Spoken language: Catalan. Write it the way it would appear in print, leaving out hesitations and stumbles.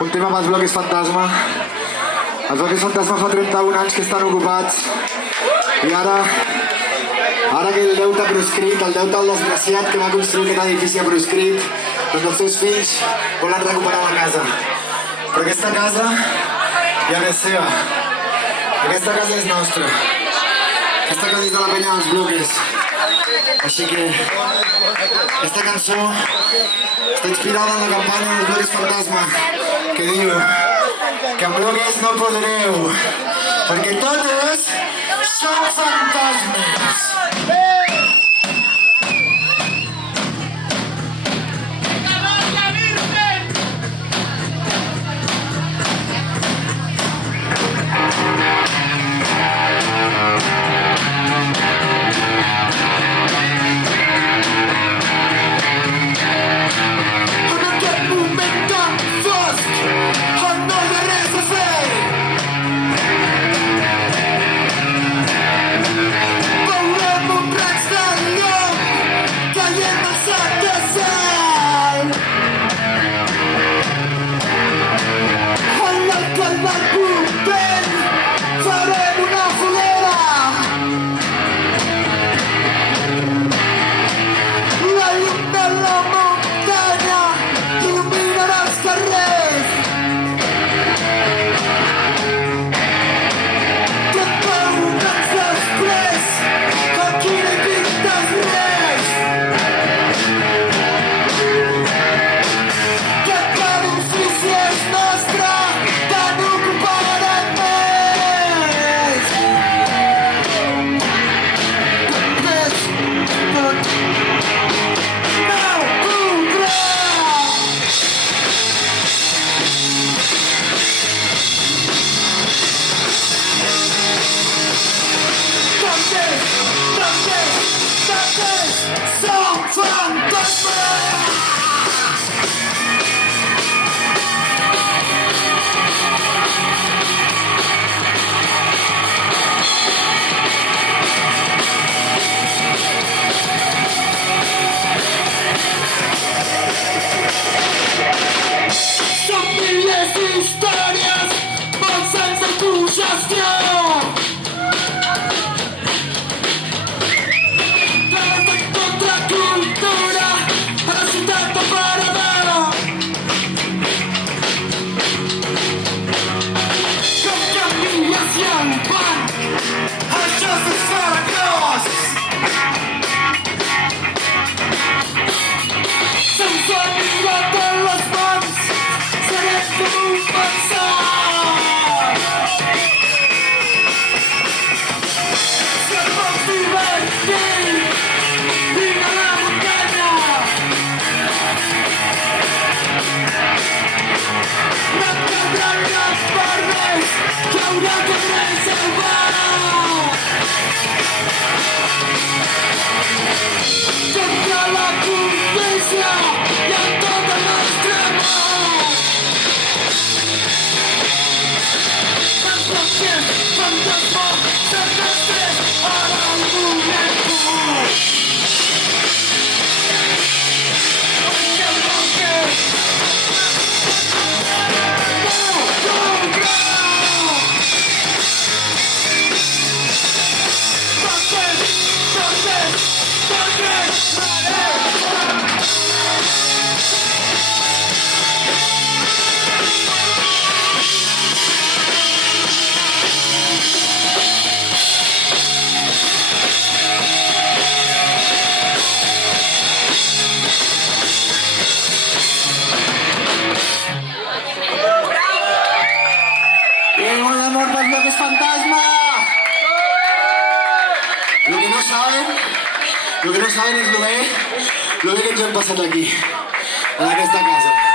Un tema pels bloques fantasma. Els bloques fantasma fa 31 anys que estan ocupats i ara que el deute proscrit, el deute del desgraciat que va construir aquest edifici ha proscrit, doncs els seus fills volen recuperar la casa. Però aquesta casa ja no és seva. Aquesta casa és nostra. Aquesta casa és de la penya dels bloques. Així que aquesta cançó està inspirada en la campanya dels bloques fantasma que diu que amb bloques no podreu perquè totes són fantasmes. ¡Es fantasma! Lo que no saben es lo bé que ens hem passat aquí, en aquesta casa.